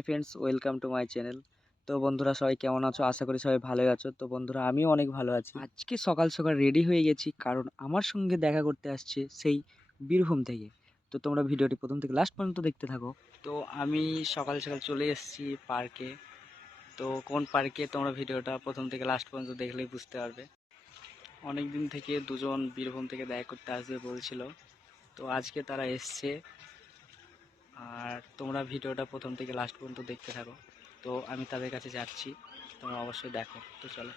Hi friends, welcome to my channel. তো বন্ধুরা সবাই কেমন আছো? আশা করি সবাই ভালোই আছো। তো বন্ধুরা আমিও অনেক ভালো আছি। আজকে সকাল সকাল রেডি হয়ে গেছি, কারণ আমার সঙ্গে দেখা করতে আসছে সেই বীরভূম থেকে। তো তোমরা ভিডিওটি প্রথম থেকে লাস্ট পর্যন্ত দেখতে থাকো। তো আমি সকাল সকাল চলে এসেছি পার্কে। তো কোন পার্কে তোমরা ভিডিওটা প্রথম থেকে লাস্ট পর্যন্ত দেখলেই বুঝতে পারবে। অনেক দিন থেকে দুজন বীরভূম থেকে দেখা করতে আসবে বলছিল, তো আজকে তারা এসছে। আর তোমরা ভিডিওটা প্রথম থেকে লাস্ট পর্যন্ত দেখতে থাকো। তো আমি তাদের কাছে যাচ্ছি, তোমরা অবশ্যই দেখো। তো চলো।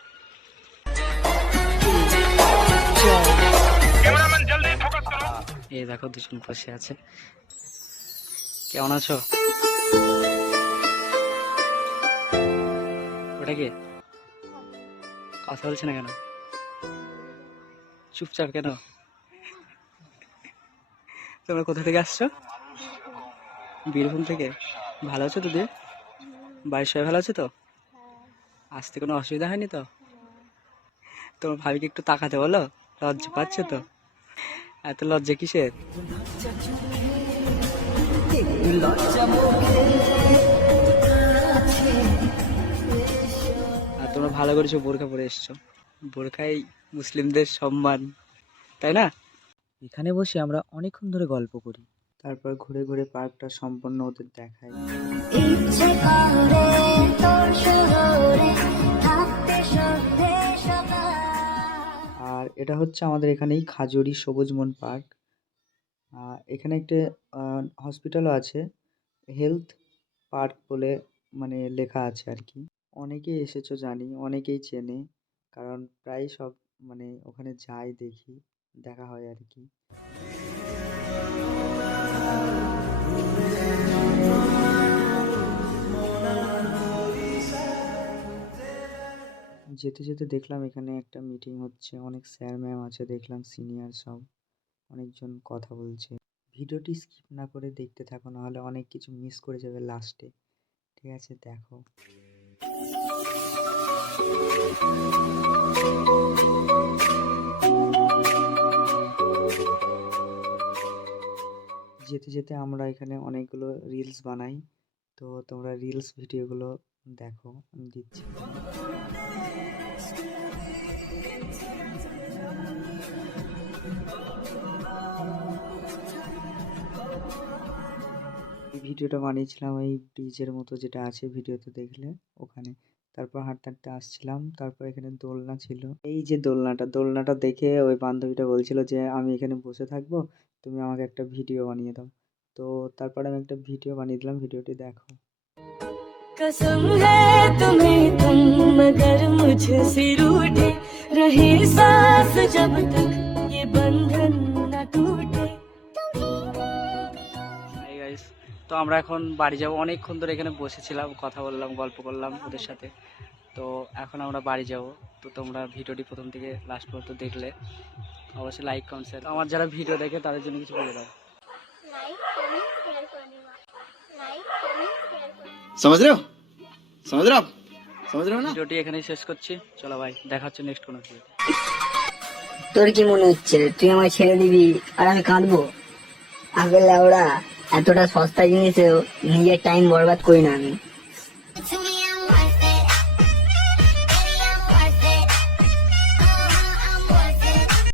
এই দেখো দুজন বসে আছে। কেমন আছো? ওটা কে? কথা বলছে না কেন? চুপচাপ কেন? তোমরা কোথা থেকে আসছো? বীরভূম থেকে। ভালো আছো তোদের? বাড়ির সবাই ভালো আছে তো? আসতে কোনো অসুবিধা হয়নি তো? তোমার ভাবিকে একটু তাকাতে বলো, লজ্জা পাচ্ছে তো। এত লজ্জা কিসের? আর তোমরা ভালো করেছো বোরখা পরে এসছো। বোরখাই মুসলিমদের সম্মান, তাই না? এখানে বসে আমরা অনেকক্ষণ ধরে গল্প করি, তারপর ঘুরে ঘুরে পার্কটা সম্পূর্ণ ওদের দেখাই। আর এটা হচ্ছে আমাদের এখানেই খাজুরি সবুজ মন পার্ক। এখানে একটা হসপিটালও আছে, হেলথ পার্ক বলে মানে লেখা আছে আর কি। অনেকেই এসেছো জানি, অনেকেই চেনে, কারণ প্রায় সব মানে ওখানে যাই দেখি, দেখা হয় আর কি। যেতে যেতে দেখলাম এখানে একটা মিটিং হচ্ছে, অনেক স্যার ম্যাম আছে দেখলাম, সিনিয়র সব অনেকজন কথা বলছে। ভিডিওটি স্কিপ না করে দেখতে থাকো, নাহলে অনেক কিছু মিস করে যাবে লাস্টে। ঠিক আছে, দেখো। যেতে যেতে আমরা এখানে অনেকগুলো রিলস বানাই, তো তোমরা রিলস ভিডিওগুলো দেখো, আমি দিচ্ছি। এই ভিডিওটা বানিয়েছিলাম এই ব্রিজের মতো যেটা আছে ভিডিওতে দেখলে ওখানে। তারপর হাঁটতে হাঁটতে আসছিলাম, তারপর এখানে দোলনা ছিল। এই যে দোলনাটা দেখে ওই বান্ধবীটা বলছিল যে আমি এখানে বসে থাকবো, তুমি আমাকে একটা ভিডিও বানিয়ে দাও। তো তারপরে আমি একটা ভিডিও বানিয়ে দিলাম, ভিডিওটি দেখো। कसम है तुम्हें तुम मगर मुझसे रूठे रहे सांस जब तक ये बंधन न टूटे। হাই গাইস, তো আমরা এখন বাড়ি যাব। অনেকক্ষণ ধরে এখানে বসেছিলাম, কথা বললাম, গল্প করলাম ওদের সাথে। তো এখন আমরা বাড়ি যাব। তো তোমরা ভিডিওটি প্রথম থেকে লাস্ট পর্যন্ত দেখলে অবশ্যই লাইক কমেন্ট শেয়ার। আমার যারা ভিডিও দেখে তাদের জন্য কিছু বলে দাও। समझ रहे हो समझ रहे हो आप समझ रहे हो ना। ভিডিওটি এখানেই শেষ করছি, চলো ভাই, দেখা হচ্ছে নেক্সট কোনো ভিডিও। তোর কি মনে হচ্ছে তুই আমায় ছেড়ে দিবি আর আমি কাঁদবো? আগে লাউড়া, এতটা সস্তা জিনিসেও নিজের টাইম বরবাদ করি না আমি।